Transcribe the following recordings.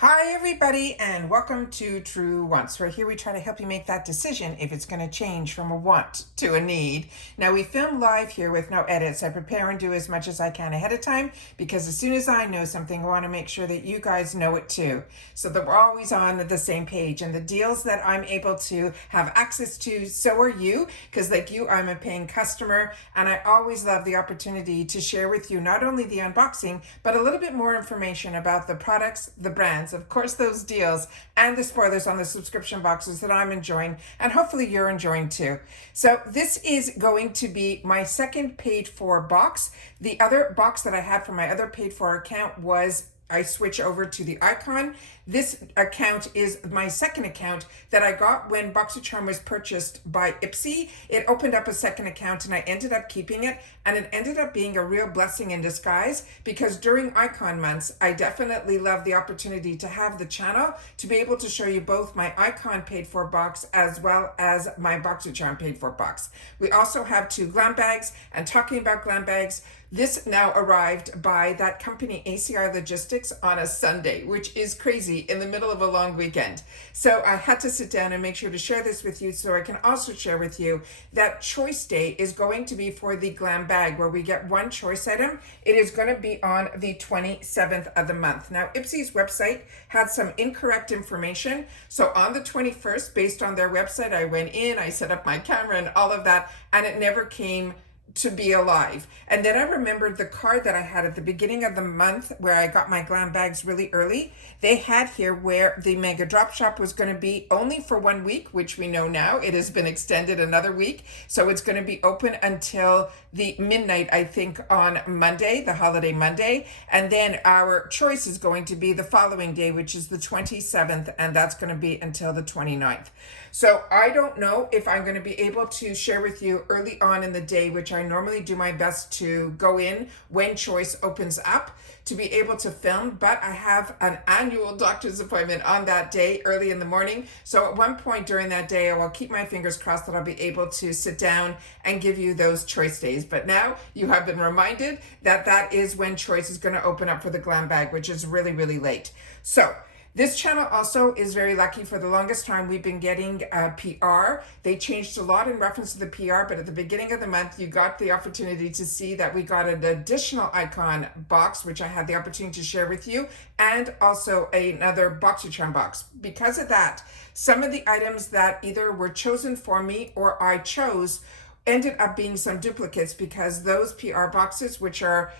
Hi everybody and welcome to Truewants, where here we try to help you make that decision if it's going to change from a want to a need. Now we film live here with no edits. I prepare and do as much as I can ahead of time because as soon as I know something, I want to make sure that you guys know it too, so that we're always on the same page. And the deals that I'm able to have access to, so are you, because like you, I'm a paying customer, and I always love the opportunity to share with you not only the unboxing, but a little bit more information about the products, the brands, of course, those deals, and the spoilers on the subscription boxes that I'm enjoying, and hopefully you're enjoying too. So this is going to be my second paid for box. The other box that I had from my other paid for account was I switch over to the icon. This account is my second account that I got when Boxycharm was purchased by Ipsy. It opened up a second account and I ended up keeping it, and it ended up being a real blessing in disguise because during icon months, I definitely love the opportunity to have the channel to be able to show you both my icon paid for box as well as my Boxycharm paid for box. We also have 2 glam bags, and talking about glam bags, this now arrived by that company ACI Logistics on a Sunday, which is crazy in the middle of a long weekend. So I had to sit down and make sure to share this with you so I can also share with you that choice day is going to be for the glam bag where we get one choice item. It is going to be on the 27th of the month. Now, Ipsy's website had some incorrect information. So on the 21st, based on their website, I went in, I set up my camera and all of that, and it never came to be alive. And then I remembered the card that I had at the beginning of the month where I got my glam bags really early. They had here where the mega drop shop was going to be only for 1 week, which we know now it has been extended another week. So it's going to be open until the midnight, I think, on Monday, the holiday Monday. And then our choice is going to be the following day, which is the 27th, and that's going to be until the 29th. So I don't know if I'm going to be able to share with you early on in the day, which I normally do my best to go in when choice opens up to be able to film, but I have an annual doctor's appointment on that day early in the morning. So at one point during that day, I will keep my fingers crossed that I'll be able to sit down and give you those choice days. But now you have been reminded that that is when choice is going to open up for the glam bag, which is really, really late. So this channel also is very lucky. For the longest time, we've been getting PR. They changed a lot in reference to the PR, but at the beginning of the month, you got the opportunity to see that we got an additional icon box, which I had the opportunity to share with you, and also another Boxycharm box. Because of that, some of the items that either were chosen for me or I chose ended up being some duplicates because those PR boxes, which are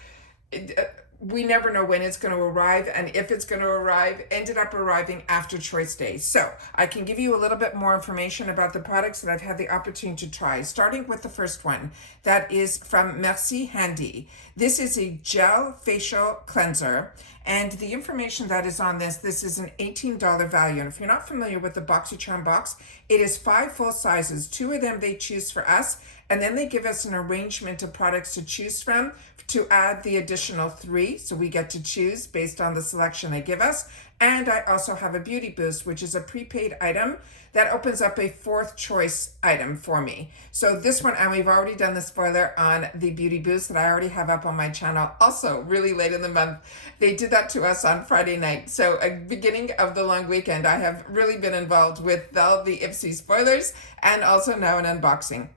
we never know when it's going to arrive and if it's going to arrive, ended up arriving after choice day. So I can give you a little bit more information about the products that I've had the opportunity to try, starting with the first one that is from Merci Handy. This is a gel facial cleanser, and the information that is on this is an $18 value. And if you're not familiar with the Boxycharm box, it is 5 full sizes. 2 of them they choose for us, and then they give us an arrangement of products to choose from to add the additional 3. So we get to choose based on the selection they give us. And I also have a Beauty Boost, which is a prepaid item that opens up a 4th choice item for me. So this one, and we've already done the spoiler on the Beauty Boost that I already have up on my channel. Also, really late in the month, they did that to us on Friday night. So at beginning of the long weekend, I have really been involved with all the Ipsy spoilers and also now an unboxing.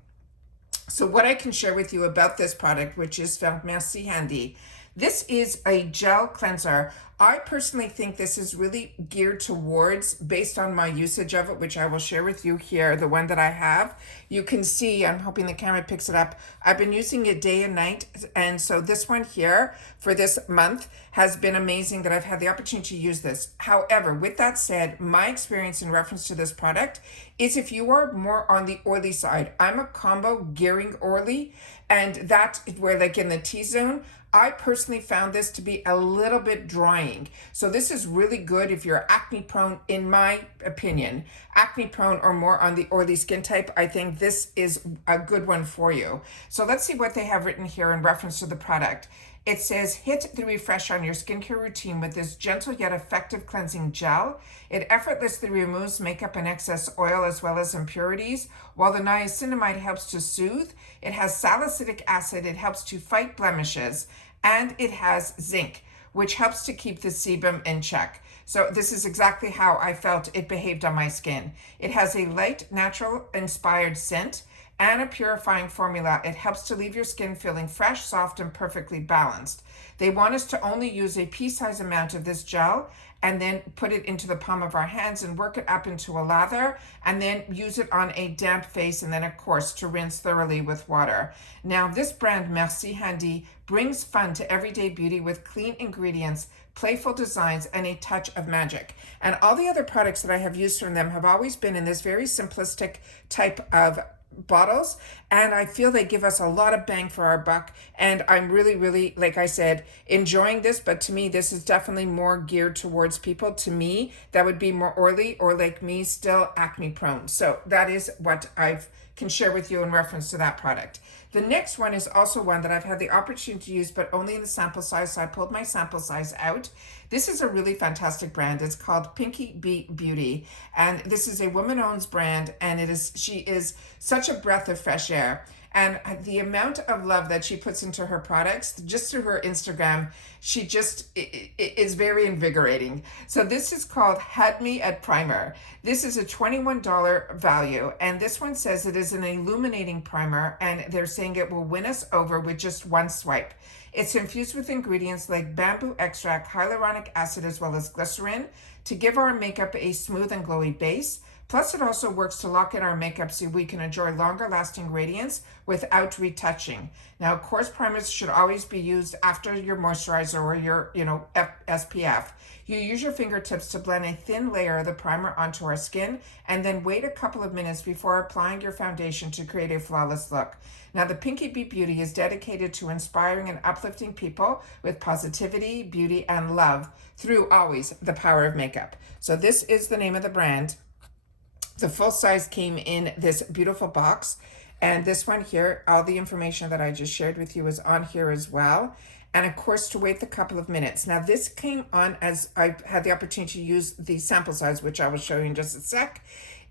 So what I can share with you about this product, which is from Merci Handy, this is a gel cleanser. I personally think this is really geared towards, based on my usage of it, which I will share with you here, the one that I have. You can see, I'm hoping the camera picks it up, I've been using it day and night. And so this one here for this month has been amazing that I've had the opportunity to use this. However, with that said, my experience in reference to this product is if you are more on the oily side, I'm a combo gearing oily, and that's where, like in the T-zone, I personally found this to be a little bit drying. So this is really good if you're acne prone, in my opinion. Acne prone or more on the oily skin type, I think this is a good one for you. So let's see what they have written here in reference to the product. It says, hit the refresh on your skincare routine with this gentle yet effective cleansing gel. It effortlessly removes makeup and excess oil as well as impurities, while the niacinamide helps to soothe. It has salicylic acid. It helps to fight blemishes, and it has zinc, which helps to keep the sebum in check. So this is exactly how I felt it behaved on my skin. It has a light, natural inspired scent and a purifying formula. It helps to leave your skin feeling fresh, soft, and perfectly balanced. They want us to only use a pea-sized amount of this gel and then put it into the palm of our hands and work it up into a lather, and then use it on a damp face, and then of course to rinse thoroughly with water. Now this brand, Merci Handy, brings fun to everyday beauty with clean ingredients, playful designs, and a touch of magic. And all the other products that I have used from them have always been in this very simplistic type of bottles, and I feel they give us a lot of bang for our buck, and I'm really, like I said, enjoying this. But to me, this is definitely more geared towards people, to me, that would be more oily or like me, still acne prone. So that is what I can share with you in reference to that product. The next one is also one that I've had the opportunity to use, but only in the sample size, so I pulled my sample size out. This is a really fantastic brand. It's called Dibs Beauty, and this is a woman-owned brand, and she is such a breath of fresh air. And the amount of love that she puts into her products, just through her Instagram, she just is very invigorating. So this is called Had Me at Primer. This is a $21 value, and this one says it is an illuminating primer, and they're saying it will win us over with just one swipe. It's infused with ingredients like bamboo extract, hyaluronic acid, as well as glycerin to give our makeup a smooth and glowy base. Plus, it also works to lock in our makeup so we can enjoy longer lasting radiance without retouching. Now, of course, primers should always be used after your moisturizer or your, SPF. You use your fingertips to blend a thin layer of the primer onto our skin, and then wait a couple of minutes before applying your foundation to create a flawless look. Now, the Dibs Beauty is dedicated to inspiring and uplifting people with positivity, beauty, and love through always the power of makeup. So this is the name of the brand. The full size came in this beautiful box, and this one here, all the information that I just shared with you is on here as well. And of course, to wait a couple of minutes. Now this came on as I had the opportunity to use the sample size, which I will show you in just a sec.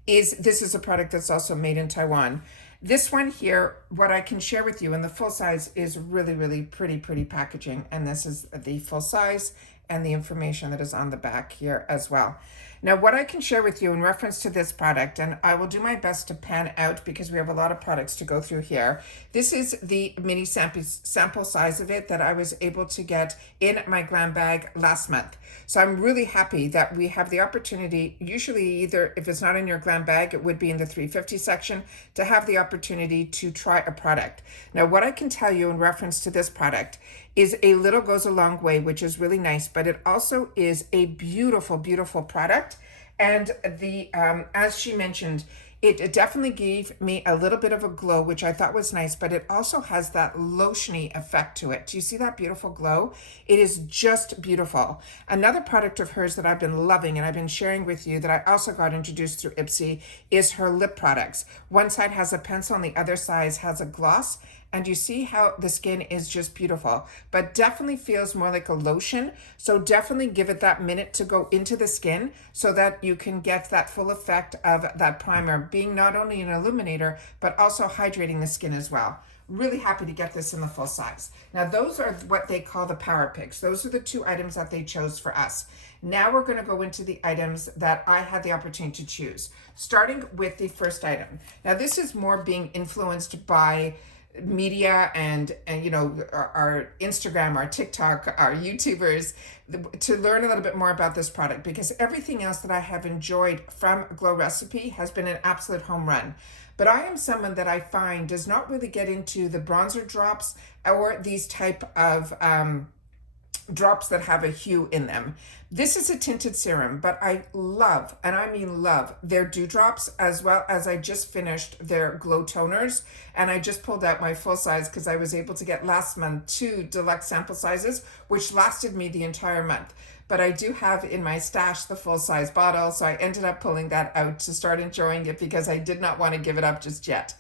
This is a product that's also made in Taiwan. This one here, what I can share with you in the full size is really pretty packaging. And this is the full size and the information that is on the back here as well. Now, what I can share with you in reference to this product, and I will do my best to pan out because we have a lot of products to go through here. This is the mini sample size of it that I was able to get in my glam bag last month. So I'm really happy that we have the opportunity, usually either if it's not in your glam bag, it would be in the 350 section, to have the opportunity to try a product. Now, what I can tell you in reference to this product is a little goes a long way, which is really nice, but it also is a beautiful product. And the as she mentioned, it definitely gave me a little bit of a glow, which I thought was nice, but it also has that lotiony effect to it. Do you see that beautiful glow? It is just beautiful. Another product of hers that I've been loving and I've been sharing with you that I also got introduced through Ipsy is her lip products. One side has a pencil and the other side has a gloss. And you see how the skin is just beautiful, but definitely feels more like a lotion. So definitely give it that minute to go into the skin so that you can get that full effect of that primer being not only an illuminator, but also hydrating the skin as well. Really happy to get this in the full size. Now, those are what they call the power picks. Those are the two items that they chose for us. Now we're going to go into the items that I had the opportunity to choose, starting with the first item. Now, this is more being influenced by media and our Instagram, our TikTok, our YouTubers, to learn a little bit more about this product, because everything else that I have enjoyed from Glow Recipe has been an absolute home run. But I am someone that I find does not really get into the bronzer drops or these type of drops that have a hue in them. This is a tinted serum, but I love, and I mean love, their dewdrops, as well as I just finished their glow toners, and I just pulled out my full size because I was able to get last month 2 deluxe sample sizes, which lasted me the entire month. But I do have in my stash the full size bottle, so I ended up pulling that out to start enjoying it because I did not want to give it up just yet.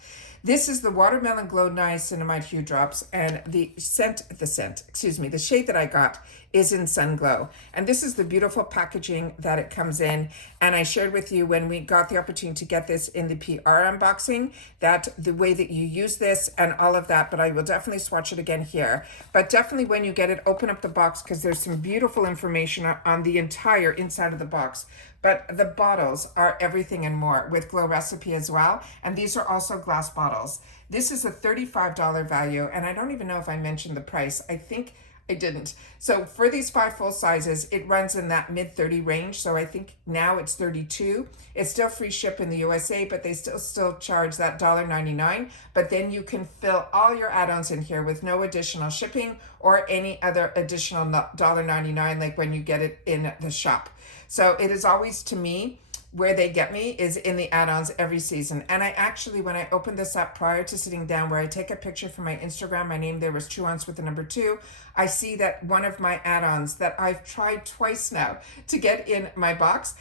This is the Watermelon Glow Niacinamide Hue Drops, and the shade that I got is in Sun Glow. And this is the beautiful packaging that it comes in. And I shared with you when we got the opportunity to get this in the PR unboxing, that the way that you use this and all of that, but I will definitely swatch it again here. But definitely when you get it, open up the box, because there's some beautiful information on the entire inside of the box. But the bottles are everything and more, with Glow Recipe as well. And these are also glass bottles. This is a $35 value, and I don't even know if I mentioned the price. I think I didn't. So for these 5 full sizes, it runs in that mid-30 range. So I think now it's 32. It's still free ship in the USA, but they still charge that $1.99. But then you can fill all your add-ons in here with no additional shipping or any other additional $1.99 like when you get it in the shop. So it is always, to me, where they get me is in the add-ons every season. And I actually, when I opened this up prior to sitting down, where I take a picture for my Instagram, my name there was Truewants with the number 2, I see that one of my add-ons that I've tried twice now to get in my box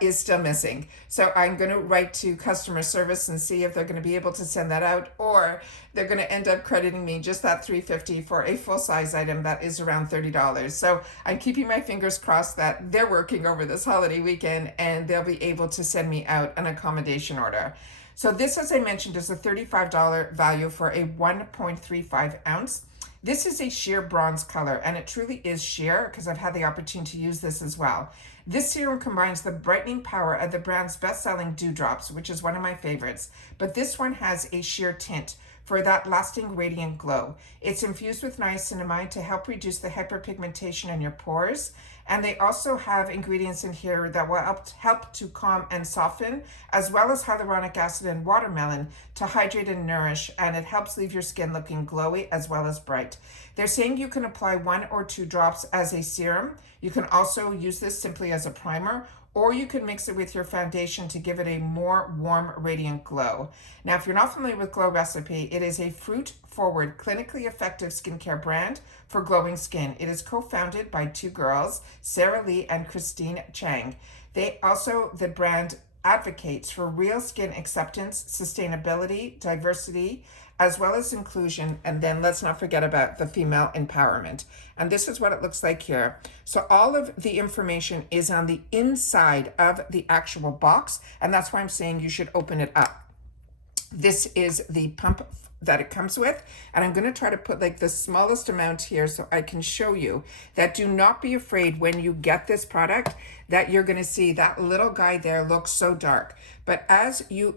is still missing. So I'm going to write to customer service and see if they're going to be able to send that out, or they're going to end up crediting me just that $3.50 for a full-size item that is around $30. So I'm keeping my fingers crossed that they're working over this holiday weekend and they'll be able to send me out an accommodation order. So this, as I mentioned, is a $35 value for a 1.35 ounce. This is a sheer bronze color, and it truly is sheer because I've had the opportunity to use this as well. This serum combines the brightening power of the brand's best-selling Dewdrops, which is one of my favorites, but this one has a sheer tint for that lasting radiant glow. It's infused with niacinamide to help reduce the hyperpigmentation in your pores. And they also have ingredients in here that will help to calm and soften, as well as hyaluronic acid and watermelon to hydrate and nourish, and it helps leave your skin looking glowy as well as bright. They're saying you can apply 1 or 2 drops as a serum. You can also use this simply as a primer, or you can mix it with your foundation to give it a more warm, radiant glow. Now, if you're not familiar with Glow Recipe, it is a fruit-forward, clinically effective skincare brand for glowing skin. It is co-founded by 2 girls, Sarah Lee and Christine Chang. The brand advocates for real skin acceptance, sustainability, diversity, as well as inclusion, and then let's not forget about the female empowerment. And this is what it looks like here. So all of the information is on the inside of the actual box, and that's why I'm saying you should open it up. This is the pump that it comes with, and I'm going to try to put like the smallest amount here so I can show you that. Do not be afraid when you get this product that you're going to see that little guy there looks so dark, but as you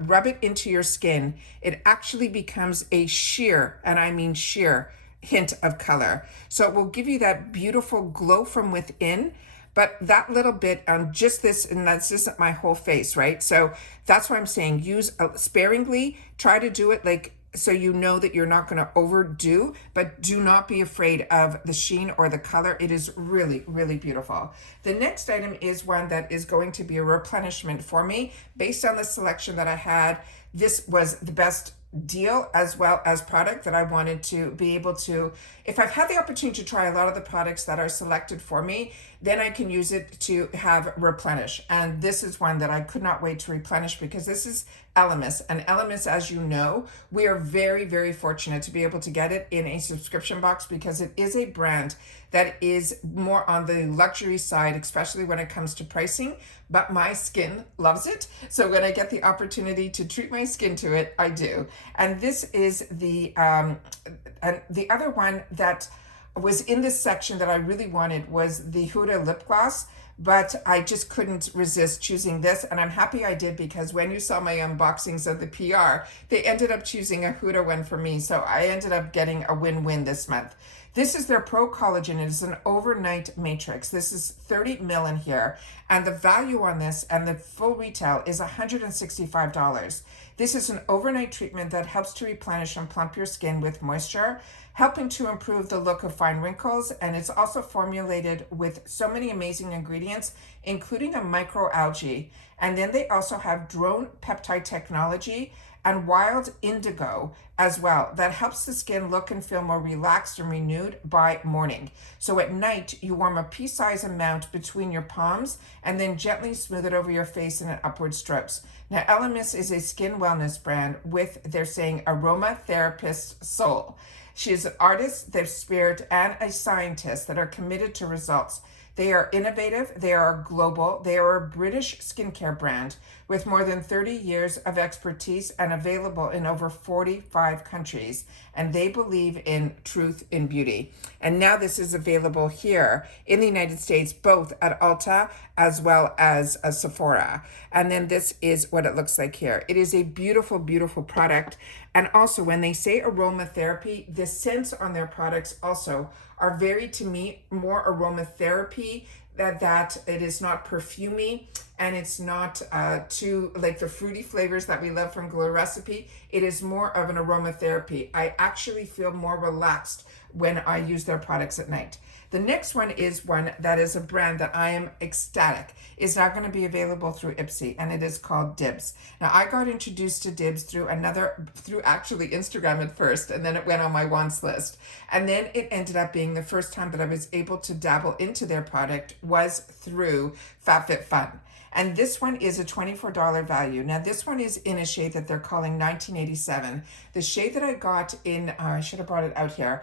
rub it into your skin, it actually becomes a sheer, and I mean sheer, hint of color. So it will give you that beautiful glow from within, but that little bit on just this, and that's isn't my whole face, right? So that's why I'm saying use sparingly, try to do it like, so you know that you're not going to overdo, but do not be afraid of the sheen or the color. It is really, really beautiful. The next item is one that is going to be a replenishment for me based on the selection that I had. This was the best deal as well as product that I wanted to be able to, if I've had the opportunity to try a lot of the products that are selected for me, then I can use it to have replenish. And this is one that I could not wait to replenish because this is Elemis. And Elemis, as you know, we are very, very fortunate to be able to get it in a subscription box because it is a brand that is more on the luxury side, especially when it comes to pricing, but my skin loves it. So when I get the opportunity to treat my skin to it, I do. And this is the other one that was in this section that I really wanted was the Huda lip gloss, but I just couldn't resist choosing this, and I'm happy I did because when you saw my unboxings of the PR, they ended up choosing a Huda one for me, so I ended up getting a win-win this month. This is their Pro Collagen. It is an overnight matrix. This is 30 ml in here, and the value on this and the full retail is $165. This is an overnight treatment that helps to replenish and plump your skin with moisture, helping to improve the look of fine wrinkles, and it's also formulated with so many amazing ingredients, including a microalgae. And then they also have drone peptide technology and wild indigo as well that helps the skin look and feel more relaxed and renewed by morning. So at night, you warm a pea-sized amount between your palms and then gently smooth it over your face in upward strokes. Now, Elemis is a skin wellness brand with, they're saying, aromatherapist soul. She is an artist, their spirit, and a scientist that are committed to results. They are innovative, they are global, they are a British skincare brand with more than 30 years of expertise and available in over 45 countries. And they believe in truth in beauty. And now this is available here in the United States, both at Ulta as well as Sephora. And then this is what it looks like here. It is a beautiful, beautiful product. And also when they say aromatherapy, the scents on their products also are very, to me, more aromatherapy, that it is not perfumey and it's not too like the fruity flavors that we love from Glow Recipe. It is more of an aromatherapy. I actually feel more relaxed when I use their products at night. The next one is one that is a brand that I am ecstatic is now going to be available through Ipsy, and it is called Dibs. Now, I got introduced to Dibs through actually Instagram at first, and then it went on my wants list. And then it ended up being the first time that I was able to dabble into their product was through FabFitFun. And this one is a $24 value. Now, this one is in a shade that they're calling 1987. The shade that I got in, I should have brought it out here,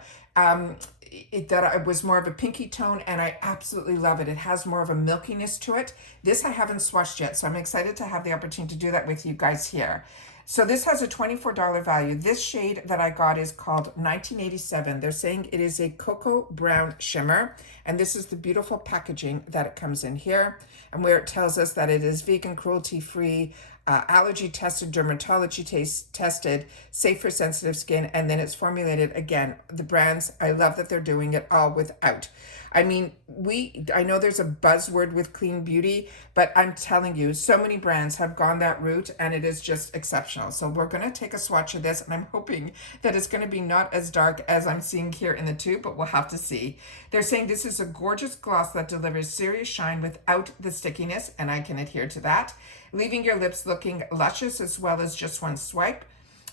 it was more of a pinky tone, and I absolutely love it. It has more of a milkiness to it. This I haven't swatched yet, so I'm excited to have the opportunity to do that with you guys here. So this has a $24 value. This shade that I got is called 1987. They're saying it is a cocoa brown shimmer, and this is the beautiful packaging that it comes in here, and where it tells us that it is vegan, cruelty-free, allergy tested, dermatology tested, safe for sensitive skin, and then it's formulated, again, the brands, I love that they're doing it all without. I mean, I know there's a buzzword with clean beauty, but I'm telling you, so many brands have gone that route, and it is just exceptional. So we're going to take a swatch of this, and I'm hoping that it's going to be not as dark as I'm seeing here in the tube, but we'll have to see. They're saying this is a gorgeous gloss that delivers serious shine without the stickiness, and I can adhere to that, leaving your lips looking luscious as well as just one swipe.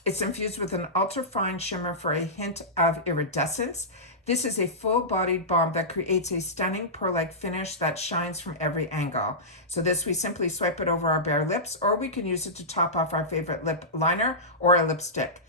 It's infused with an ultra-fine shimmer for a hint of iridescence. This is a full-bodied balm that creates a stunning pearl-like finish that shines from every angle. So this, we simply swipe it over our bare lips, or we can use it to top off our favorite lip liner or a lipstick.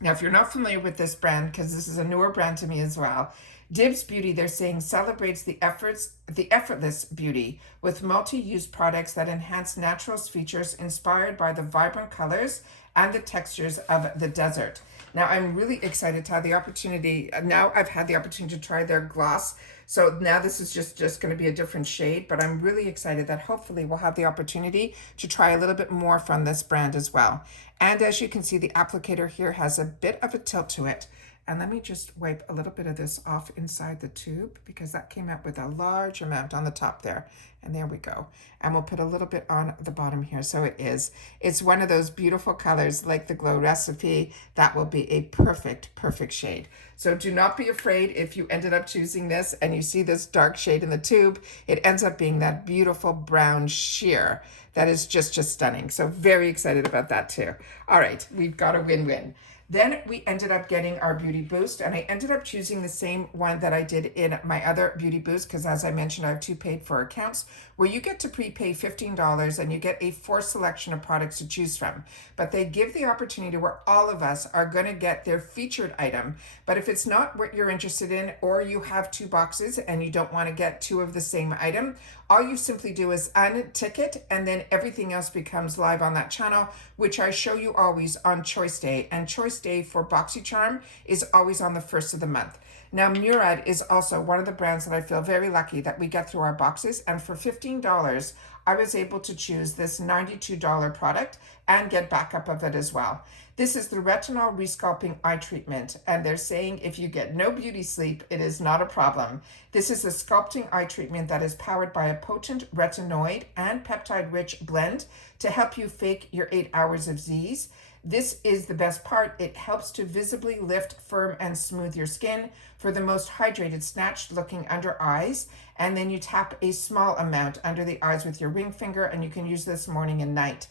Now, if you're not familiar with this brand, because this is a newer brand to me as well, Dibs Beauty, they're saying, celebrates the effortless beauty with multi-use products that enhance natural features inspired by the vibrant colors and the textures of the desert. Now, I'm really excited to have the opportunity. Now I've had the opportunity to try their gloss. So now this is just going to be a different shade, but I'm really excited that hopefully we'll have the opportunity to try a little bit more from this brand as well. And as you can see, the applicator here has a bit of a tilt to it. And let me just wipe a little bit of this off inside the tube, because that came out with a large amount on the top there. And there we go. And we'll put a little bit on the bottom here. So it's one of those beautiful colors like the Glow Recipe. That will be a perfect, perfect shade. So do not be afraid if you ended up choosing this and you see this dark shade in the tube. It ends up being that beautiful brown sheer that is just stunning. So very excited about that too. All right, we've got a win-win. Then we ended up getting our Beauty Boost, and I ended up choosing the same one that I did in my other Beauty Boost, because as I mentioned, I have 2 paid for accounts where you get to prepay $15 and you get a 4 selection of products to choose from. But they give the opportunity where all of us are going to get their featured item. But if it's not what you're interested in, or you have 2 boxes and you don't want to get 2 of the same item, all you simply do is untick it, and then everything else becomes live on that channel, which I show you always on Choice Day. And Choice Day for Boxycharm is always on the 1st of the month. Now, Murad is also one of the brands that I feel very lucky that we get through our boxes. And for $15, I was able to choose this $92 product and get backup of it as well. This is the Retinol Resculpting Eye Treatment, and they're saying if you get no beauty sleep, it is not a problem. This is a sculpting eye treatment that is powered by a potent retinoid and peptide-rich blend to help you fake your 8 hours of Z's. This is the best part. It helps to visibly lift, firm, and smooth your skin for the most hydrated, snatched-looking under eyes. And then you tap a small amount under the eyes with your ring finger, and you can use this morning and night.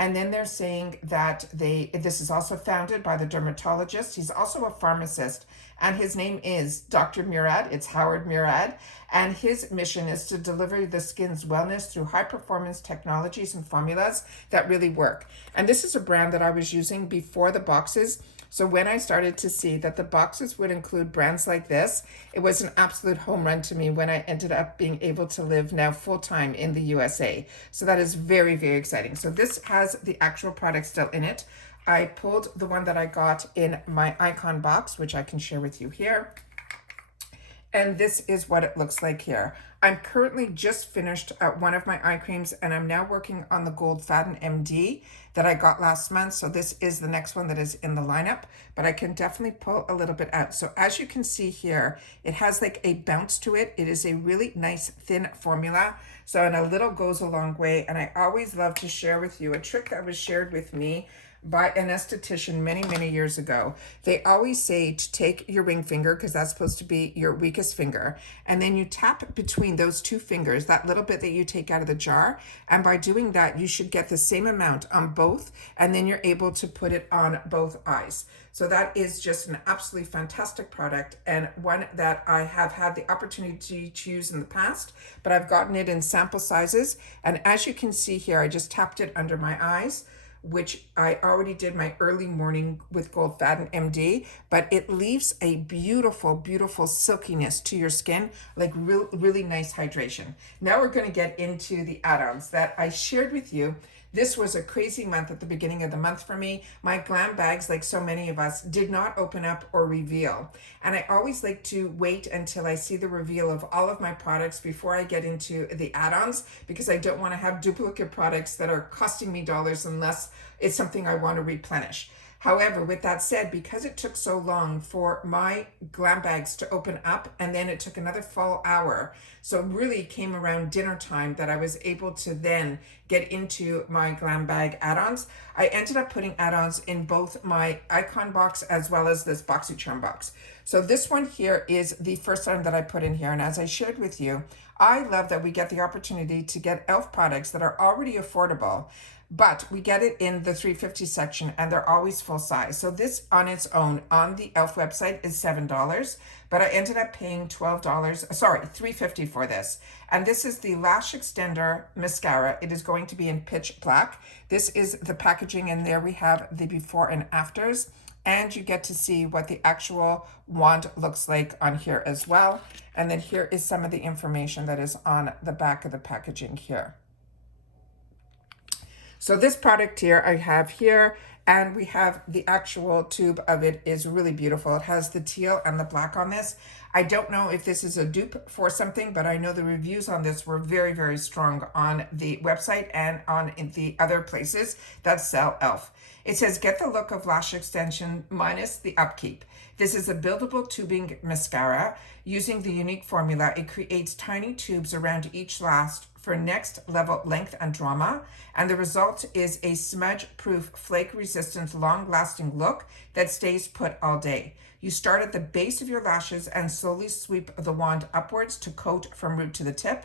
And then they're saying that this is also founded by the dermatologist. He's also a pharmacist, and his name is Dr. Murad. It's Howard Murad. And his mission is to deliver the skin's wellness through high-performance technologies and formulas that really work. And this is a brand that I was using before the boxes So when I started to see that the boxes would include brands like this, it was an absolute home run to me when I ended up being able to live now full-time in the USA. So that is very, very exciting. So this has the actual product still in it. I pulled the one that I got in my icon box, which I can share with you here. And this is what it looks like here. I'm currently just finished one of my eye creams, and I'm now working on the Gold Faden MD that I got last month. So this is the next one that is in the lineup, but I can definitely pull a little bit out. So as you can see here, it has like a bounce to it. It is a really nice thin formula. So, and a little goes a long way. And I always love to share with you a trick that was shared with me by an esthetician many, many years ago. They always say to take your ring finger, because that's supposed to be your weakest finger, and then you tap between those two fingers, that little bit that you take out of the jar, and by doing that, you should get the same amount on both, and then you're able to put it on both eyes. So that is just an absolutely fantastic product, and one that I have had the opportunity to use in the past, but I've gotten it in sample sizes, and as you can see here, I just tapped it under my eyes, which I already did my early morning with Gold Faden MD, but it leaves a beautiful, beautiful silkiness to your skin, like really nice hydration. Now we're going to get into the add-ons that I shared with you. This was a crazy month at the beginning of the month for me. My glam bags, like so many of us, did not open up or reveal. And I always like to wait until I see the reveal of all of my products before I get into the add-ons, because I don't want to have duplicate products that are costing me dollars unless it's something I want to replenish. However, with that said, because it took so long for my glam bags to open up, and then it took another full hour, so it really came around dinner time that I was able to then get into my glam bag add-ons. I ended up putting add-ons in both my icon box as well as this Boxycharm box. So this one here is the first time that I put in here, and as I shared with you, I love that we get the opportunity to get e.l.f. products that are already affordable, but we get it in the 350 section, and they're always full size. So this on its own on the e.l.f. website is $7, but I ended up paying $350 for this. And this is the Lash Extender Mascara. It is going to be in pitch black. This is the packaging, and there we have the before and afters. And you get to see what the actual wand looks like on here as well. And then here is some of the information that is on the back of the packaging here. So this product here I have here, and we have the actual tube of it is really beautiful. It has the teal and the black on this. I don't know if this is a dupe for something, but I know the reviews on this were very, very strong on the website and on the other places that sell e.l.f. It says, get the look of lash extension minus the upkeep. This is a buildable tubing mascara. Using the unique formula, it creates tiny tubes around each lash for next level length and drama, and the result is a smudge-proof, flake-resistant, long-lasting look that stays put all day. You start at the base of your lashes and slowly sweep the wand upwards to coat from root to the tip.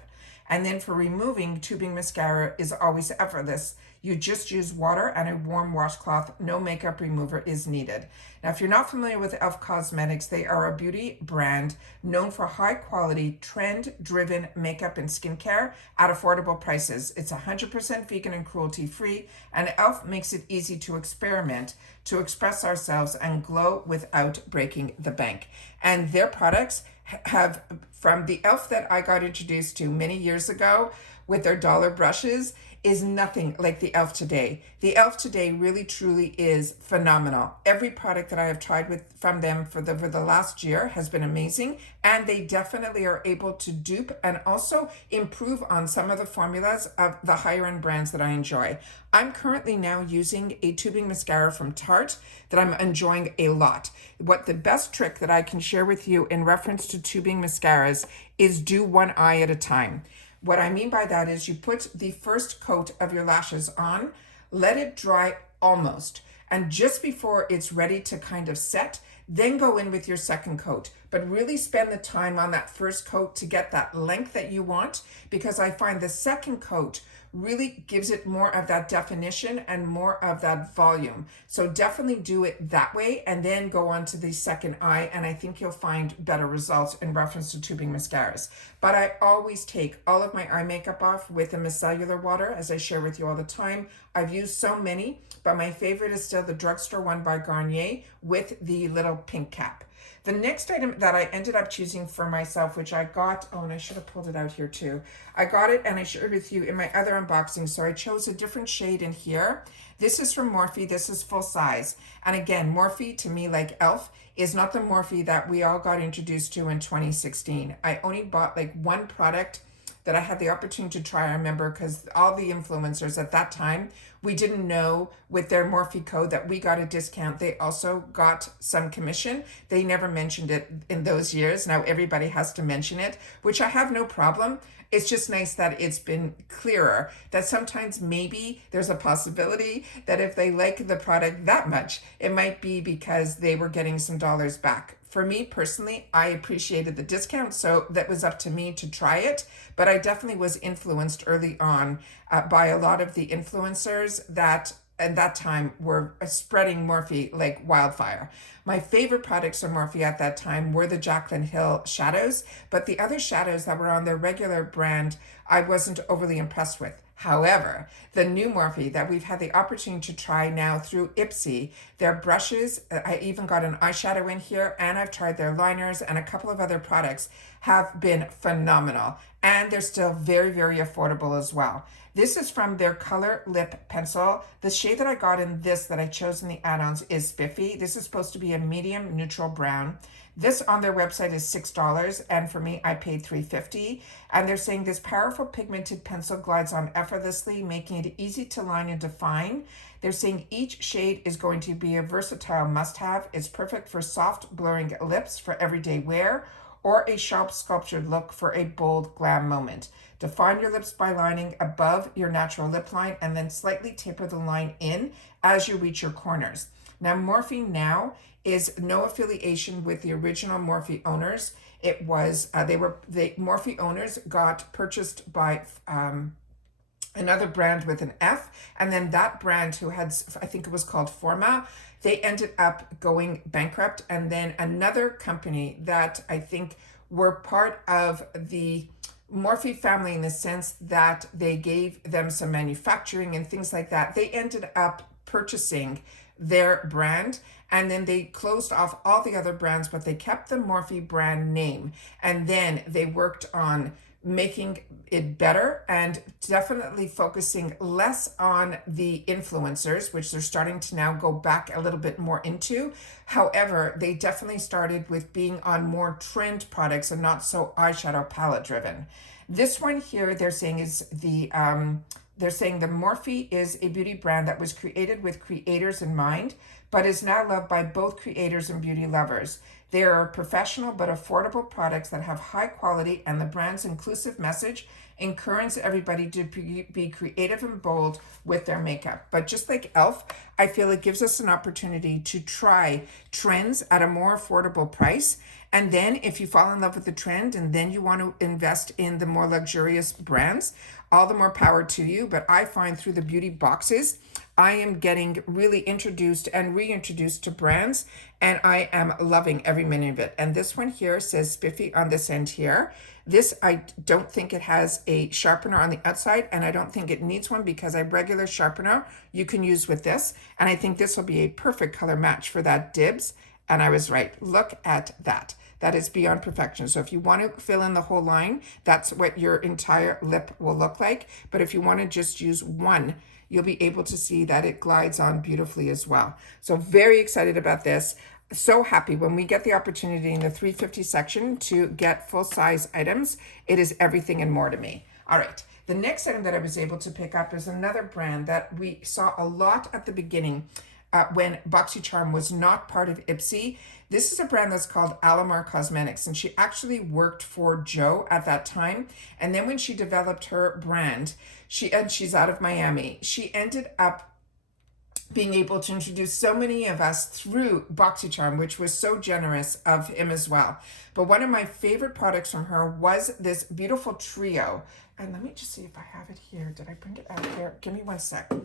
And then for removing, tubing mascara is always effortless. You just use water and a warm washcloth. No makeup remover is needed. Now, if you're not familiar with e.l.f. Cosmetics, they are a beauty brand known for high quality, trend-driven makeup and skincare at affordable prices. It's 100% vegan and cruelty free, and e.l.f. makes it easy to experiment, to express ourselves and glow without breaking the bank. And their products have, from the e.l.f. that I got introduced to many years ago with their dollar brushes, is nothing like the e.l.f. today. The e.l.f. today really truly is phenomenal. Every product that I have tried from them for the last year has been amazing, and they definitely are able to dupe and also improve on some of the formulas of the higher end brands that I enjoy. I'm currently now using a tubing mascara from Tarte that I'm enjoying a lot. What the best trick that I can share with you in reference to tubing mascaras is do one eye at a time. What I mean by that is you put the first coat of your lashes on, let it dry almost, and just before it's ready to kind of set, then go in with your second coat. but really spend the time on that first coat to get that length that you want, because I find the second coat really gives it more of that definition and more of that volume. So definitely do it that way and then go on to the second eye, and I think you'll find better results in reference to tubing mascaras. But I always take all of my eye makeup off with a micellar water, as I share with you all the time. I've used so many, but my favorite is still the drugstore one by Garnier with the little pink cap. The next item that I ended up choosing for myself, which I got, oh, and I should have pulled it out here too. I got it and I shared with you in my other unboxing, so I chose a different shade in here. This is from Morphe. This is full size. And again, Morphe, to me, like E.L.F, is not the Morphe that we all got introduced to in 2016. I only bought like one product that I had the opportunity to try, I remember, because all the influencers at that time, we didn't know with their Morphe code that we got a discount. They also got some commission. They never mentioned it in those years. Now everybody has to mention it, which I have no problem. It's just nice that it's been clearer that sometimes maybe there's a possibility that if they like the product that much, it might be because they were getting some dollars back. For me personally, I appreciated the discount, so that was up to me to try it. But I definitely was influenced early on by a lot of the influencers that at that time were spreading Morphe like wildfire. My favorite products from Morphe at that time were the Jaclyn Hill shadows, but the other shadows that were on their regular brand, I wasn't overly impressed with. However, the new Morphe that we've had the opportunity to try now through Ipsy, their brushes, I even got an eyeshadow in here, and I've tried their liners and a couple of other products, have been phenomenal. And they're still very, very affordable as well. This is from their Color Lip Pencil. The shade that I got in this that I chose in the add-ons is Spiffy. This is supposed to be a medium neutral brown. This on their website is $6, and for me, I paid $3.50. And they're saying this powerful pigmented pencil glides on effortlessly, making it easy to line and define. They're saying each shade is going to be a versatile must-have. It's perfect for soft, blurring lips for everyday wear, or a sharp sculptured look for a bold glam moment. Define your lips by lining above your natural lip line and then slightly taper the line in as you reach your corners. Now, Morphe now is no affiliation with the original Morphe owners. It was, the Morphe owners got purchased by another brand with an F, and then that brand who had, I think it was called Forma, they ended up going bankrupt, and then another company that I think were part of the Morphe family in the sense that they gave them some manufacturing and things like that, they ended up purchasing their brand, and then they closed off all the other brands, but they kept the Morphe brand name, and then they worked on making it better and definitely focusing less on the influencers, which they're starting to now go back a little bit more into. However, they definitely started with being on more trend products and not so eyeshadow palette driven. This one here, they're saying is they're saying the Morphe is a beauty brand that was created with creators in mind, but is now loved by both creators and beauty lovers. They are professional but affordable products that have high quality, and the brand's inclusive message encourages everybody to be creative and bold with their makeup. But just like E.L.F, I feel it gives us an opportunity to try trends at a more affordable price. And then if you fall in love with the trend and then you want to invest in the more luxurious brands, all the more power to you. But I find through the beauty boxes, I am getting really introduced and reintroduced to brands, and I am loving every minute of it. And this one here says Spiffy on this end here. This, I don't think it has a sharpener on the outside, and I don't think it needs one because a regular sharpener you can use with this. And I think this will be a perfect color match for that Dibs. And I was right. Look at that. That is beyond perfection. So if you want to fill in the whole line, that's what your entire lip will look like. But if you want to just use one, you'll be able to see that it glides on beautifully as well. So very excited about this. So happy when we get the opportunity in the $3.50 section to get full size items. It is everything and more to me. All right. The next item that I was able to pick up is another brand that we saw a lot at the beginning when Boxycharm was not part of Ipsy. This is a brand that's called Alamar Cosmetics, and she actually worked for Joe at that time. And then when she developed her brand, she's out of Miami, she ended up being able to introduce so many of us through Boxycharm, which was so generous of him as well. But one of my favorite products from her was this beautiful trio. And let me just see if I have it here. Did I bring it out here? Give me one sec. I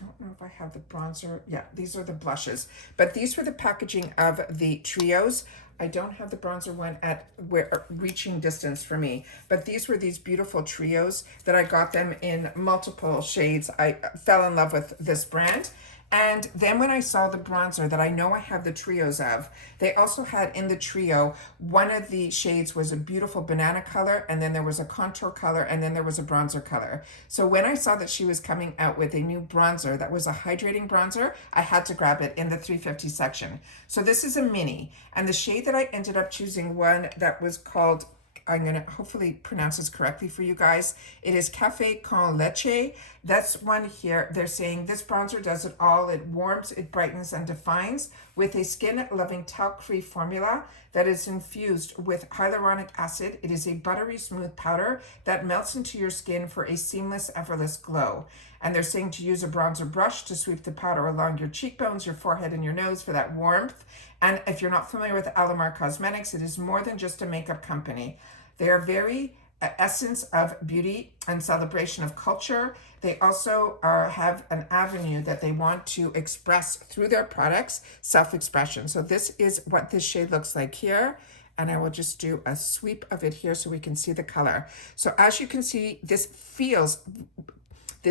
don't know if I have the bronzer. Yeah, these are the blushes. But these were the packaging of the trios. I don't have the bronzer one at where reaching distance for me, but these were these beautiful trios that I got them in multiple shades. I fell in love with this brand. And then when I saw the bronzer that I know I have the trios of, they also had in the trio, one of the shades was a beautiful banana color, and then there was a contour color, and then there was a bronzer color. So when I saw that she was coming out with a new bronzer that was a hydrating bronzer, I had to grab it in the 350 section. So this is a mini, and the shade that I ended up choosing, one that was called, I'm going to hopefully pronounce this correctly for you guys. It is Café con Leche. That's one here. They're saying this bronzer does it all. It warms, it brightens, and defines with a skin-loving talc-free formula that is infused with hyaluronic acid. It is a buttery smooth powder that melts into your skin for a seamless, effortless glow. And they're saying to use a bronzer brush to sweep the powder along your cheekbones, your forehead, and your nose for that warmth. And if you're not familiar with Alamar Cosmetics, it is more than just a makeup company. They are very essence of beauty and celebration of culture. They also have an avenue that they want to express through their products, self-expression. So this is what this shade looks like here. And I will just do a sweep of it here so we can see the color. So as you can see, this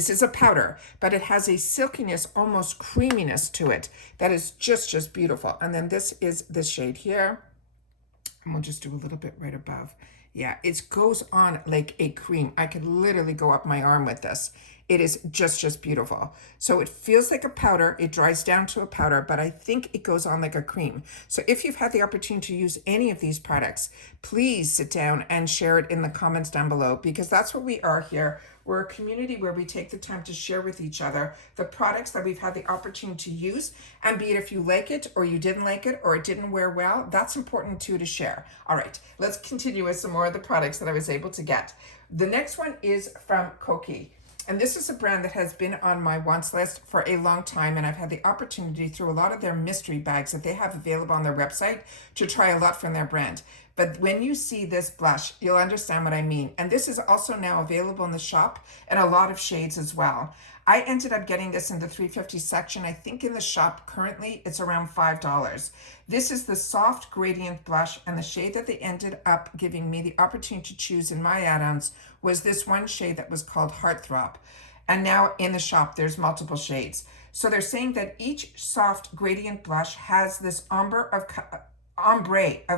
is a powder, but it has a silkiness, almost creaminess to it that is just beautiful. And then this is this shade here. And we'll just do a little bit right above. Yeah, it goes on like a cream. I could literally go up my arm with this. It is just beautiful. So it feels like a powder. It dries down to a powder, but I think it goes on like a cream. So if you've had the opportunity to use any of these products, please sit down and share it in the comments down below, because that's what we are here. We're a community where we take the time to share with each other the products that we've had the opportunity to use, and be it if you like it or you didn't like it or it didn't wear well, that's important too to share. All right, let's continue with some more of the products that I was able to get. The next one is from Kokie. And this is a brand that has been on my wants list for a long time, and I've had the opportunity through a lot of their mystery bags that they have available on their website to try a lot from their brand. But when you see this blush, you'll understand what I mean. And this is also now available in the shop in a lot of shades as well. I ended up getting this in the 350 section. I think in the shop currently it's around $5. This is the soft gradient blush, and the shade that they ended up giving me the opportunity to choose in my add-ons was this one shade that was called Heartthrob. And now in the shop there's multiple shades. So they're saying that each soft gradient blush has this ombre of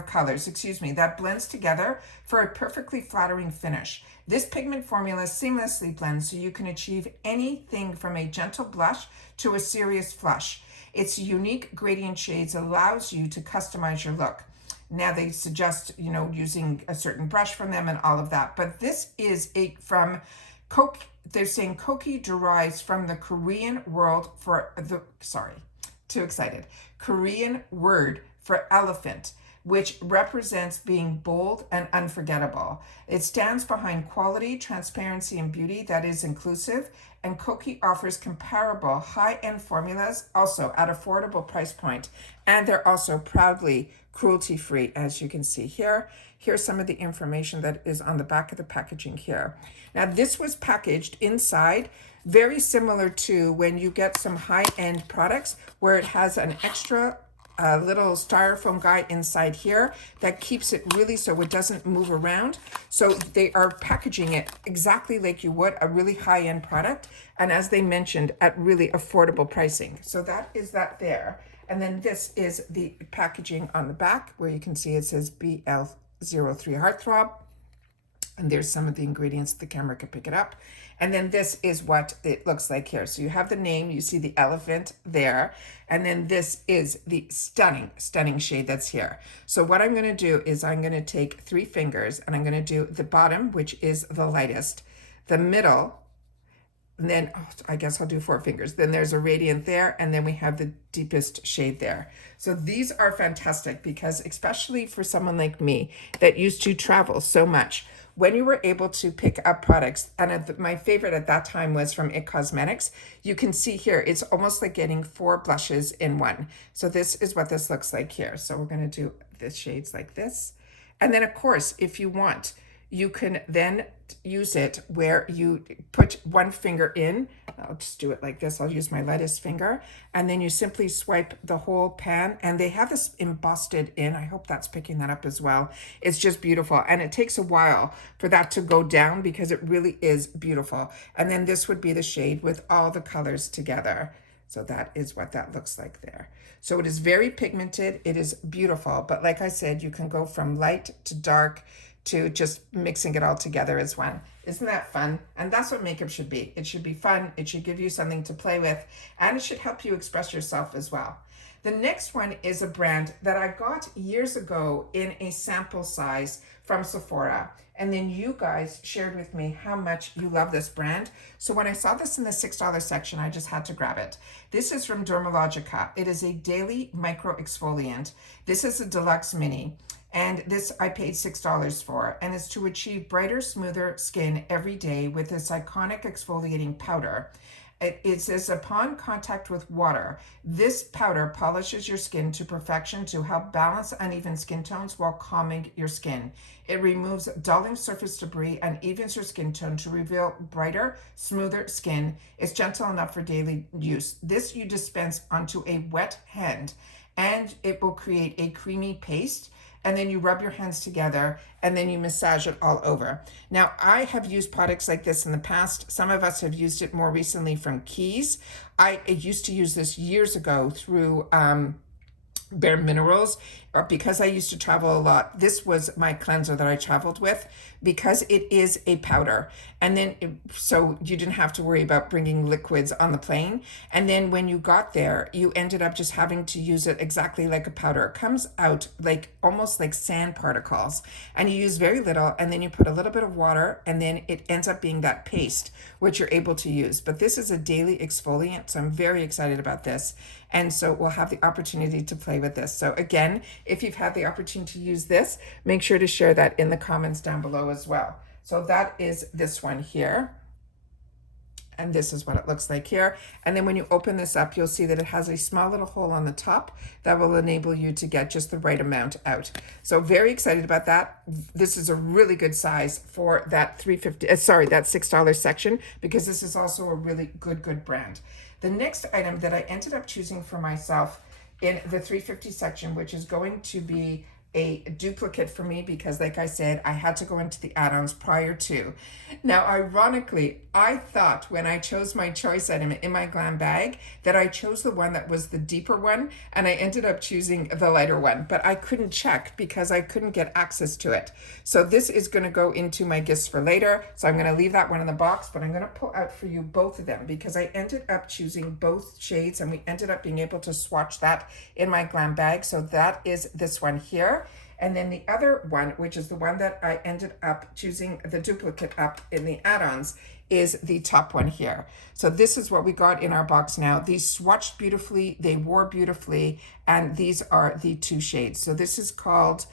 colors, that blends together for a perfectly flattering finish. This pigment formula seamlessly blends so you can achieve anything from a gentle blush to a serious flush. Its unique gradient shades allows you to customize your look. Now they suggest, using a certain brush from them and all of that. But this is from Kokie. They're saying Kokie derives from the Korean word for Korean word for elephant, which represents being bold and unforgettable. It stands behind quality, transparency, and beauty that is inclusive, and Kokie offers comparable high-end formulas also at affordable price point, and they're also proudly cruelty-free, as you can see here. Here's some of the information that is on the back of the packaging here. Now, this was packaged inside very similar to when you get some high-end products where it has an extra little styrofoam guy inside here that keeps it really so it doesn't move around. So they are packaging it exactly like you would a really high-end product, and as they mentioned, at really affordable pricing. So that is that there. And then this is the packaging on the back where you can see it says BL03 Heartthrob. And there's some of the ingredients, the camera can pick it up. And then this is what it looks like here. So you have the name, you see the elephant there. And then this is the stunning shade that's here. So what I'm gonna do is I'm gonna take 3 fingers and I'm gonna do the bottom, which is the lightest, the middle, and then I guess I'll do 4 fingers. Then there's a radiant there, and then we have the deepest shade there. So these are fantastic because especially for someone like me that used to travel so much, when you were able to pick up products, and my favorite at that time was from IT Cosmetics, you can see here, it's almost like getting 4 blushes in one. So this is what this looks like here. So we're gonna do the shades like this. And then of course, if you want, you can then use it where you put one finger in. I'll just do it like this. I'll use my lightest finger. And then you simply swipe the whole pan. And they have this embossed in. I hope that's picking that up as well. It's just beautiful. And it takes a while for that to go down because it really is beautiful. And then this would be the shade with all the colors together. So that is what that looks like there. So it is very pigmented. It is beautiful. But like I said, you can go from light to dark to just mixing it all together as one. Isn't that fun? And that's what makeup should be. It should be fun. It should give you something to play with, and it should help you express yourself as well. The next one is a brand that I got years ago in a sample size from Sephora. And then you guys shared with me how much you love this brand. So when I saw this in the $6 section, I just had to grab it. This is from Dermalogica. It is a daily micro exfoliant. This is a deluxe mini. And this I paid $6 for, and it's to achieve brighter, smoother skin every day with this iconic exfoliating powder. It says, upon contact with water, this powder polishes your skin to perfection to help balance uneven skin tones while calming your skin. It removes dulling surface debris and evens your skin tone to reveal brighter, smoother skin. It's gentle enough for daily use. This you dispense onto a wet hand, and it will create a creamy paste. And then you rub your hands together and then you massage it all over. Now, I have used products like this in the past. Some of us have used it more recently from Keys. I used to use this years ago through Bare Minerals, because I used to travel a lot. This was my cleanser that I traveled with because it is a powder. And then, so you didn't have to worry about bringing liquids on the plane. And then when you got there, you ended up just having to use it exactly like a powder. It comes out like almost like sand particles, and you use very little, and then you put a little bit of water, and then it ends up being that paste, which you're able to use. But this is a daily exfoliant, so I'm very excited about this. And so we'll have the opportunity to play with this. So again, if you've had the opportunity to use this, make sure to share that in the comments down below as well. So that is this one here. And this is what it looks like here. And then when you open this up, you'll see that it has a small little hole on the top that will enable you to get just the right amount out. So very excited about that. This is a really good size for that that $6 section, because this is also a really good brand. The next item that I ended up choosing for myself in the $3.50 section, which is going to be a duplicate for me because, like I said, I had to go into the add-ons prior to. Now, ironically, I thought when I chose my choice item in my glam bag that I chose the one that was the deeper one, and I ended up choosing the lighter one, but I couldn't check because I couldn't get access to it. So this is going to go into my gifts for later. So I'm going to leave that one in the box, but I'm going to pull out for you both of them because I ended up choosing both shades, and we ended up being able to swatch that in my glam bag. So that is this one here. And then the other one, which is the one that I ended up choosing the duplicate up in the add-ons, is the top one here. So this is what we got in our box now. These swatched beautifully, they wore beautifully, and these are the 2 shades. So this is called,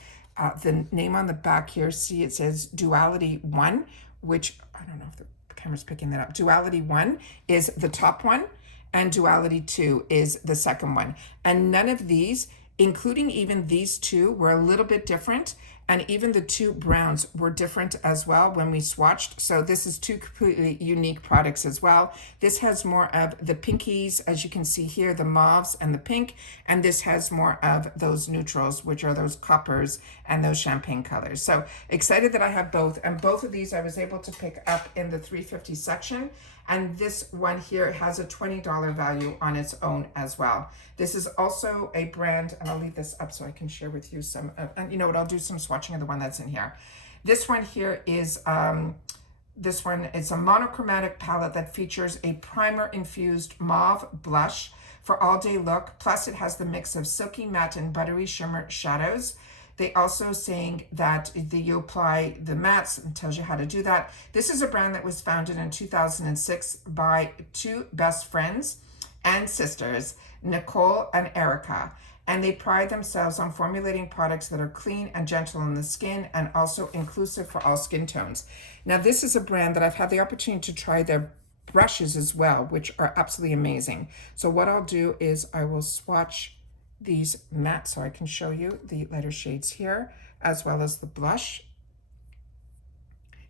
the name on the back here, see it says Duality 1, which, I don't know if the camera's picking that up. Duality 1 is the top one, and Duality 2 is the second one. And none of these, including even these 2, were a little bit different, and even the 2 browns were different as well when we swatched. So this is 2 completely unique products as well. This has more of the pinkies, as you can see here, the mauves and the pink, and this has more of those neutrals, which are those coppers and those champagne colors. So excited that I have both, and both of these I was able to pick up in the $3.50 section. And this one here has a $20 value on its own as well. This is also a brand, and I'll leave this up so I can share with you some, and you know what, I'll do some swatching of the one that's in here. This one here is, it's a monochromatic palette that features a primer-infused mauve blush for all-day look. Plus it has the mix of silky matte and buttery shimmer shadows. They also saying that you apply the mattes and tells you how to do that. This is a brand that was founded in 2006 by 2 best friends and sisters, Nicole and Erica. and they pride themselves on formulating products that are clean and gentle on the skin and also inclusive for all skin tones. Now, this is a brand that I've had the opportunity to try their brushes as well, which are absolutely amazing. So what I'll do is I will swatch these matte so I can show you the lighter shades here, as well as the blush.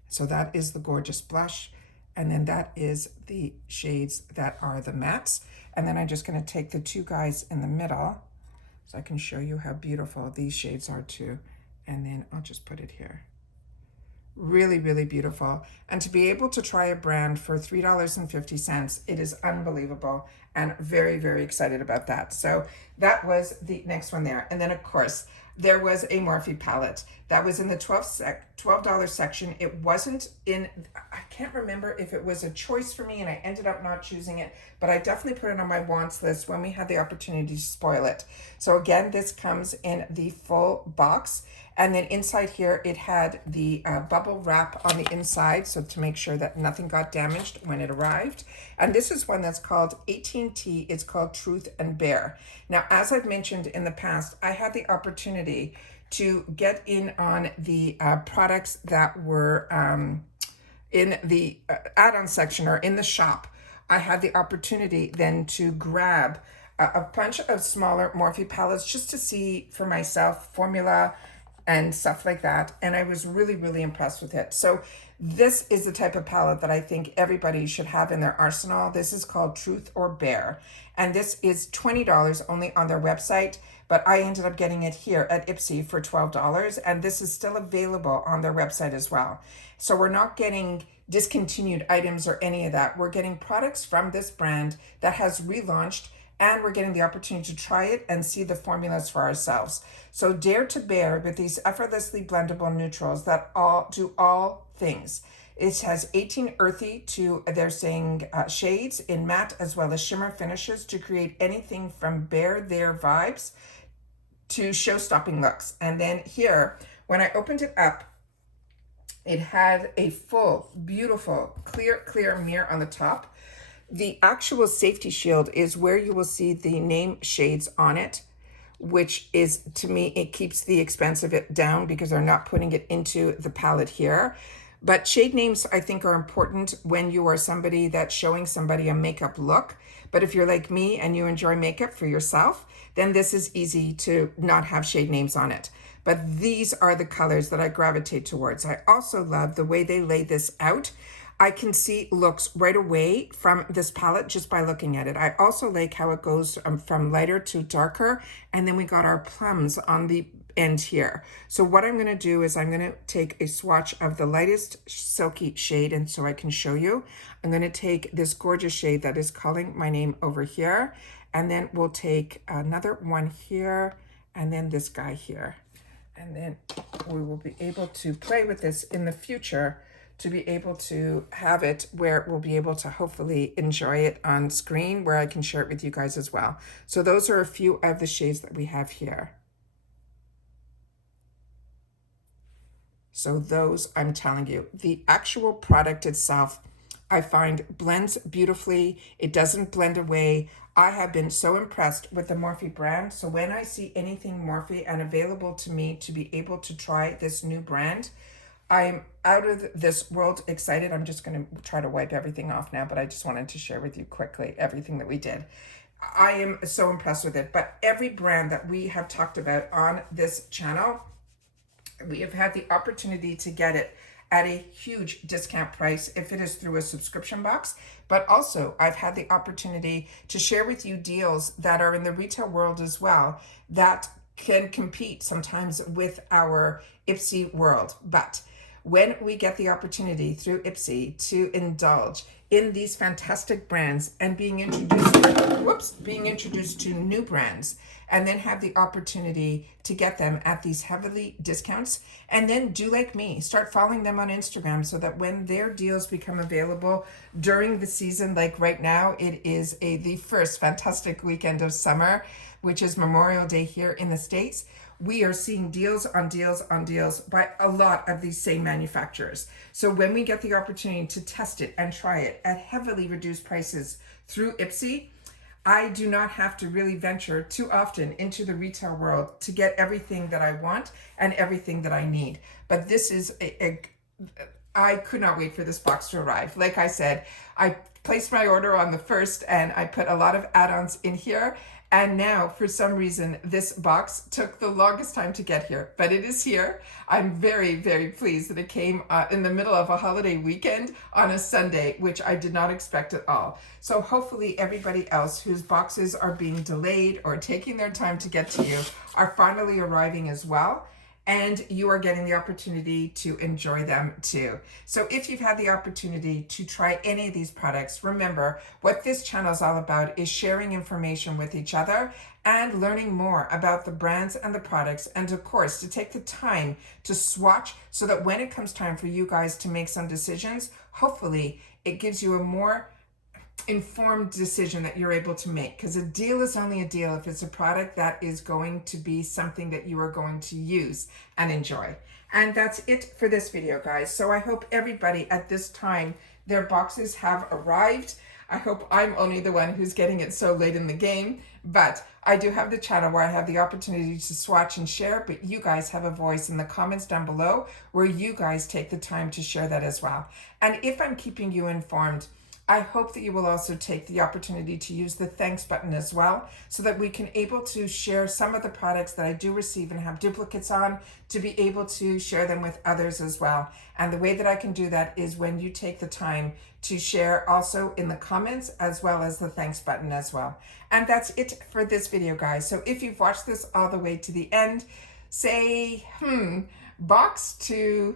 So that is the gorgeous blush. And then that is the shades that are the mattes. And then I'm just going to take the two guys in the middle so I can show you how beautiful these shades are too. And then I'll just put it here. Really, really beautiful. And to be able to try a brand for $3.50, it is unbelievable, and very, very excited about that. So that was the next one there. And then of course, there was a Morphe palette that was in the $12 section. It wasn't in, I can't remember if it was a choice for me and I ended up not choosing it, but I definitely put it on my wants list when we had the opportunity to spoil it. So again, this comes in the full box. And then inside here, it had the bubble wrap on the inside, so to make sure that nothing got damaged when it arrived. And this is one that's called 18T. It's called Truth and Bare. Now, as I've mentioned in the past, I had the opportunity to get in on the products that were in the add-on section or in the shop. I had the opportunity then to grab a bunch of smaller Morphe palettes just to see for myself formula and stuff like that. And I was really, really impressed with it. So this is the type of palette that I think everybody should have in their arsenal. This is called Truth or Bare. And this is $20 only on their website, but I ended up getting it here at Ipsy for $12. And this is still available on their website as well. So we're not getting discontinued items or any of that. We're getting products from this brand that has relaunched, and we're getting the opportunity to try it and see the formulas for ourselves. So dare to bear with these effortlessly blendable neutrals that do all things. It has 18 earthy to, they're saying, shades in matte as well as shimmer finishes to create anything from bare there vibes to show-stopping looks. And then here, when I opened it up, it had a full, beautiful, clear mirror on the top. The actual safety shield is where you will see the name shades on it, which is, to me, it keeps the expense of it down because they're not putting it into the palette here. But shade names, I think, are important when you are somebody that's showing somebody a makeup look. But if you're like me and you enjoy makeup for yourself, then this is easy to not have shade names on it. But these are the colors that I gravitate towards. I also love the way they lay this out. I can see looks right away from this palette just by looking at it. I also like how it goes from lighter to darker, and then we got our plums on the end here. So what I'm gonna do is I'm gonna take a swatch of the lightest silky shade, and so I can show you. I'm gonna take this gorgeous shade that is calling my name over here, and then we'll take another one here, and then this guy here. And then we will be able to play with this in the future to be able to have it where we'll be able to hopefully enjoy it on screen where I can share it with you guys as well. So those are a few of the shades that we have here. So those, I'm telling you, the actual product itself, I find blends beautifully. It doesn't blend away. I have been so impressed with the Morphe brand. So when I see anything Morphe and available to me to be able to try this new brand, I'm out of this world excited. I'm just going to try to wipe everything off now, but I just wanted to share with you quickly everything that we did. I am so impressed with it. But every brand that we have talked about on this channel, we have had the opportunity to get it at a huge discount price if it is through a subscription box. But also, I've had the opportunity to share with you deals that are in the retail world as well that can compete sometimes with our Ipsy world. But when we get the opportunity through Ipsy to indulge in these fantastic brands and being introduced to new brands, and then have the opportunity to get them at these heavily discounts, and then do like me, start following them on Instagram so that when their deals become available during the season, like right now, it is the first fantastic weekend of summer, which is Memorial Day here in the States. We are seeing deals on deals on deals by a lot of these same manufacturers. So when we get the opportunity to test it and try it at heavily reduced prices through Ipsy, I do not have to really venture too often into the retail world to get everything that I want and everything that I need. But this is I could not wait for this box to arrive. Like I said, I placed my order on the 1st and I put a lot of add-ons in here. And now, for some reason, this box took the longest time to get here, but it is here. I'm very, very pleased that it came in the middle of a holiday weekend on a Sunday, which I did not expect at all. So hopefully everybody else whose boxes are being delayed or taking their time to get to you are finally arriving as well. And you are getting the opportunity to enjoy them too. So if you've had the opportunity to try any of these products, remember what this channel is all about is sharing information with each other and learning more about the brands and the products, and of course to take the time to swatch so that when it comes time for you guys to make some decisions, hopefully it gives you a more informed decision that you're able to make, because a deal is only a deal if it's a product that is going to be something that you are going to use and enjoy. And that's it for this video, guys. So I hope everybody at this time, their boxes have arrived. I hope I'm only the one who's getting it so late in the game, but I do have the channel where I have the opportunity to swatch and share, but you guys have a voice in the comments down below where you guys take the time to share that as well. And if I'm keeping you informed, I hope that you will also take the opportunity to use the thanks button as well, so that we can able to share some of the products that I do receive and have duplicates on, to be able to share them with others as well. And the way that I can do that is when you take the time to share also in the comments as well as the thanks button as well. And that's it for this video, guys. So if you've watched this all the way to the end, say, box 2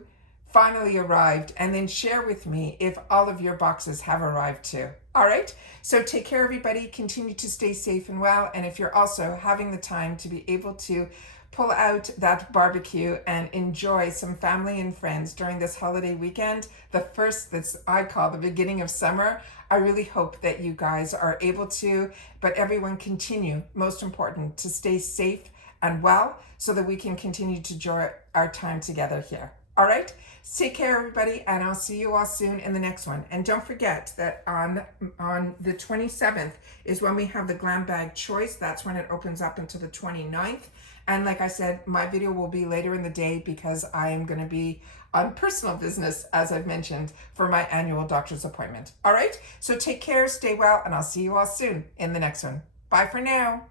finally arrived, and then share with me if all of your boxes have arrived too. All right, so take care, everybody. Continue to stay safe and well, and if you're also having the time to be able to pull out that barbecue and enjoy some family and friends during this holiday weekend, the first that's I call the beginning of summer, I really hope that you guys are able to, but everyone continue, most important, to stay safe and well so that we can continue to enjoy our time together here. All right, take care, everybody, and I'll see you all soon in the next one. And don't forget that on the 27th is when we have the glam bag choice. That's when it opens up until the 29th. And like I said, my video will be later in the day because I am going to be on personal business, as I've mentioned, for my annual doctor's appointment. All right, so take care, stay well, and I'll see you all soon in the next one. Bye for now.